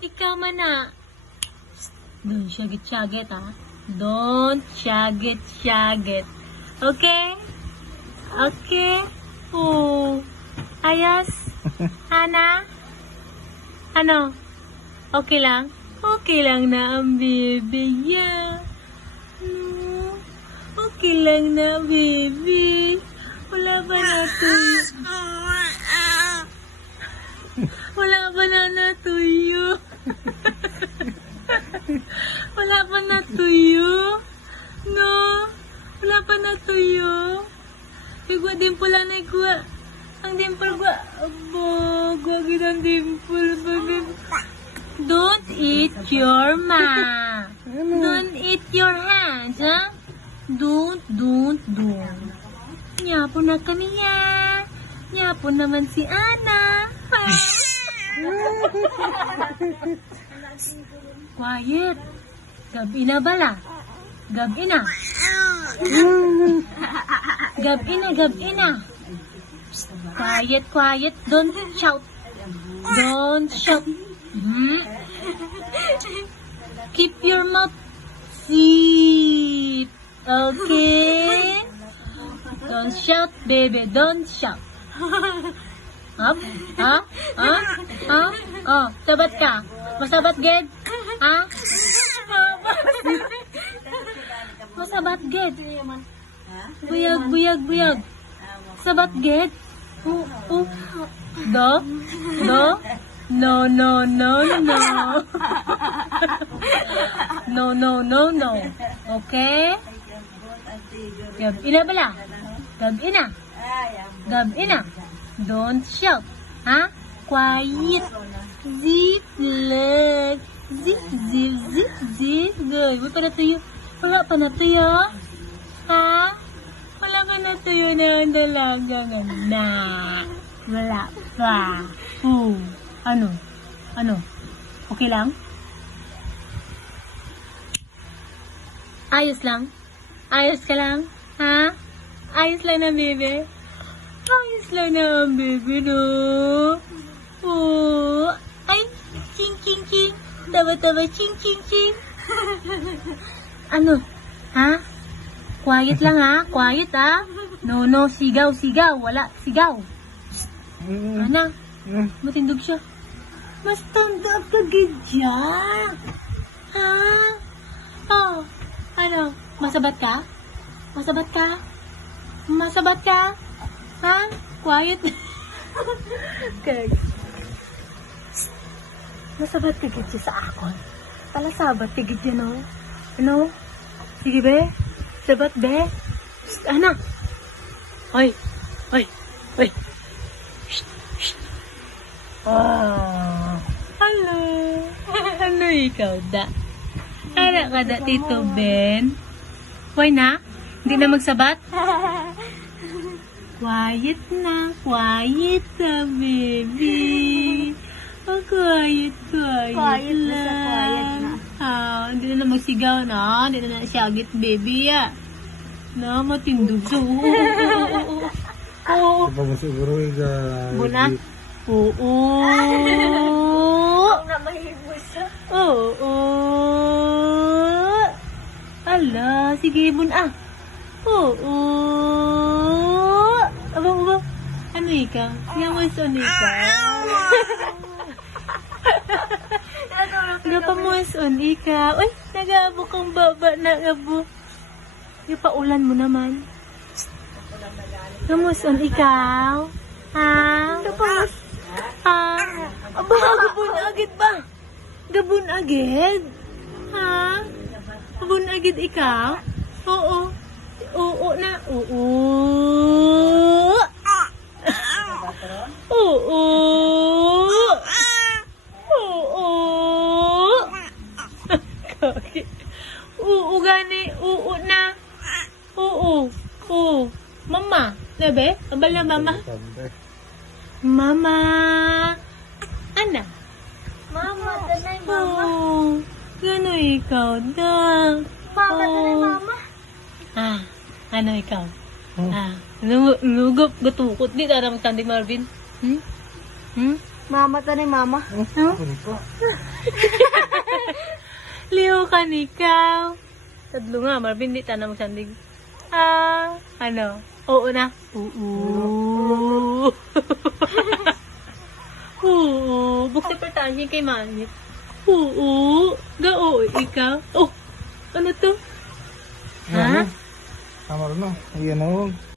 Ikaw man na. Don't syagit-syagit, ha? Don't syagit-syagit. Okay? Okay? Oh. Ayos? Hana? Ano? Okay lang? Okay lang na ang baby niya. Okay lang na, baby. Wala ba na tuyo? Wala ba na natuyo? Wala pa natuyo? No? Wala pa natuyo? Igwa dimple lang na igwa. Ang dimple gwa. Abo, gwa ginang dimple. Don't eat your mouth. Don't eat your hands, ha? Don't. Nyapo na kami yan. Nyapo naman si Ana. Quiet. Gabi na bala. Gabi na. Gabi na. Quiet. Don't shout. Keep your mouth zip. Okay? Don't shout, baby. Don't shout. Up? Ha? Oh, sabat ka. Masabat, Ged? Ha? Masabat, Ged? Buyag. Sabat, Ged? Do? No. No. Okay? Gabi na bala. Gabi na. Don't shout. Ha? Quiet. Zip. Good. Wala pa natuyo? Ha? Wala ka natuyo na ang dalaga na. Wala pa. Ano? Okay lang? Ayos lang? Ayos ka lang? Ha? Ayos lang na, baby? Ayos lang na ang baby, no? Oh. Ay, ching. Taba, ching. Ano? Ha? Quiet lang, ha? Quiet, ha? No, sigaw. Wala, sigaw. Ana? Matindog siya. Mas tanda ka, Gidya. Ha? Oh. Ano? Masabat ka? Ha? Quiet. Okay. Masabat ka, Gidya, sa akon. Palasabat ka, Gidya, no? Ano? Sige, be. Sabat, be. Shh, anak. Hoy. Shh. Oh. Hello. Ano ikaw da? Ano ka da, Tito Ben? Hoy na? Hindi na magsabat? Quiet na, baby. Oh, quiet lang. Hindi na magsigaw na. Hindi na siyagit, baby, ya. No, matindog. So, oo. Siguro Buna? Oo. Oo. Ala, sige, buna. Oo. Aba. Ano ikaw? Ngamuson ikaw. Gapamuson ikaw. Uy, nag-aabo kang baba na abo. Ipaulan mo naman. Ngamuson ikaw. Ha? Tapos. Ha? Aba, gabun agad ba? Gabun agad? Ha? Gabun agad ikaw? Oo. Oo na. Oo. Oo gani. Oo na. Oo. Mama. Nabe? Abal na mama. Mama. Ana. Mama, tanay mama. Gano ikaw da. Mama, tanay mama. Ano ikaw? Lugop, gatukot. Di tara magtandi, Marvin. Mama to ni mama. No? Liho ka ikaw. Tadlo nga, Marvin, di tanong sandig. Ano? Oo na. Oo. Oo. Bukti pa tayo kay Manit. Oo. Gao, ikaw. Oh, ano to? Ha? Tama rin na. Ayan o.